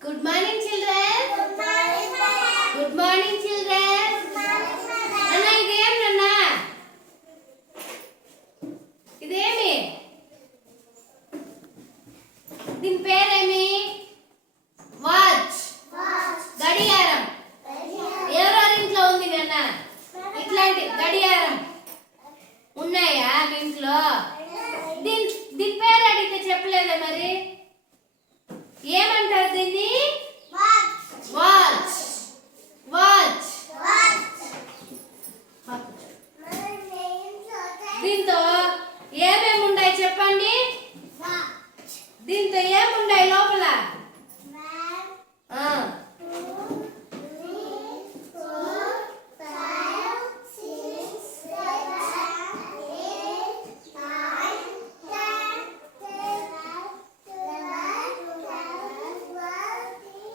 Good morning, children. Good morning, madam. Good morning, children. Good morning, madam. Nana, idem Nana. Idemi. Din peremi. Watch. Watch. గడియారం. ఎవరెవరి ఇంట్లో ఉంది నాన్న? ఇట్లాంటి గడియారం ఉన్నాయా మీ ఇంట్లో? దీని పేరు అడిగితే చెప్పలేదా మరి? ఏమంటారు దీన్ని? Watch. వాచ్. వాచ్. Watch. దీంతో ఏమేమి ఉన్నాయి చెప్పండి? Watch. దీంతో ఏమున్నాయి లోపల? 1, ఆ, 2, 3, 4, 5, 6, 7, 8, 9, 10,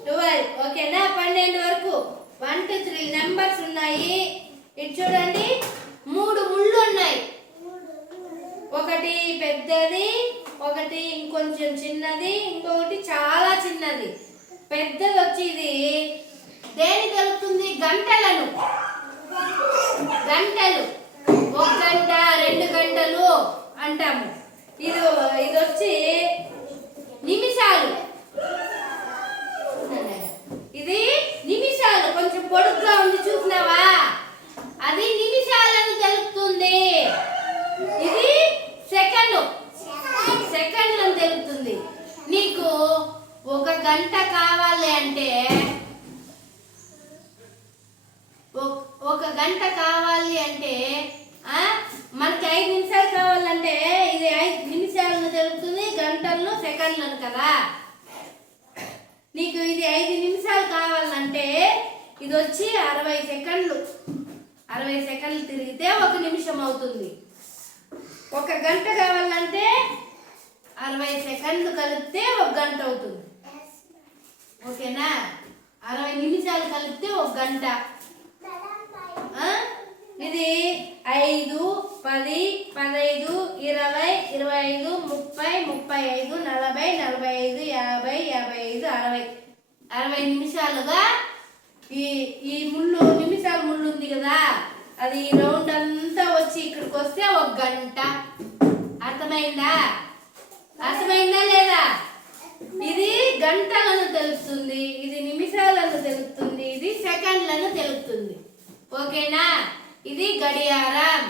12. ఓకేనా? 12 వరకు 1 2 3 నెంబర్స్ ఉన్నాయి. ఇటు చూడండి, 3 ముళ్ళు ఉన్నాయి. ఒకటి పెద్దది, ఒకటి ఇంకొంచెం చిన్నది, ఇంకొకటి చాలా చిన్నది. పెద్దది వచ్చి ఇది దేని కలుపుతుంది? గంటలను. గంటలు 1 గంట 2 గంటలు అంటాము. ఇది వచ్చి నిమిషాలు. ఇది నిమిషాలు, కొంచెం పొడుగ్గా ఉంది చూసినావా? అది నిమిషాలను తెలుపుతుంది. ఇది సెకండ్లను తెలుపుతుంది. నీకు 1 గంట కావాలి అంటే 1 గంట కావాలి అంటే మనకి 5 నిమిషాలు కావాలంటే ఇది 5 నిమిషాలను తెలుపుతుంది, గంటలను సెకండ్లను కదా. నీకు ఇది 5 నిమిషాలు కావాలంటే ఇది వచ్చి 60 సెకండ్లు. 60 సెకండ్లు తిరిగితే 1 నిమిషం అవుతుంది. 1 గంట కావాలంటే 60 సెకండ్లు కలిపితే 1 గంట అవుతుంది. ఓకేనా? 60 నిమిషాలు కలిపితే 1 గంట. ఇది 5 10 15 20 25 30 35 40 45 50 55 60 నిమిషాలుగా ఈ ముళ్ళు నిమిషాలు ముళ్ళు ఉంది కదా, అది రౌండ్ అంతా వచ్చి ఇక్కడికి వస్తే 1 గంట. అర్థమైందా? అర్థమైందా లేదా? ఇది గంటలను తెలుపుతుంది, ఇది నిమిషాలను తెలుపుతుంది, ఇది సెకండ్లను తెలుపుతుంది. ఓకేనా? ఇది గడియారం.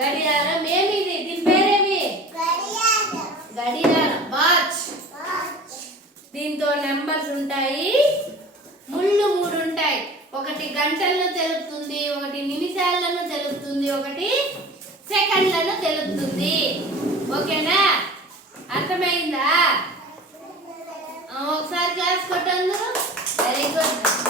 గడియారం ఏమిది? దీని పేరేమి? గడియారం. వాచ్. దీంతో నెంబర్స్ ఉంటాయి, ముళ్ళు 3 ఉంటాయి. ఒకటి గంటలను తెలుపుతుంది, ఒకటి నిమిషాలను తెలుపుతుంది, ఒకటి సెకండ్లను తెలుపుతుంది. ఓకేనా? అర్థమైందా? ఒకసారి క్లాస్ కొట్టండి. Very good.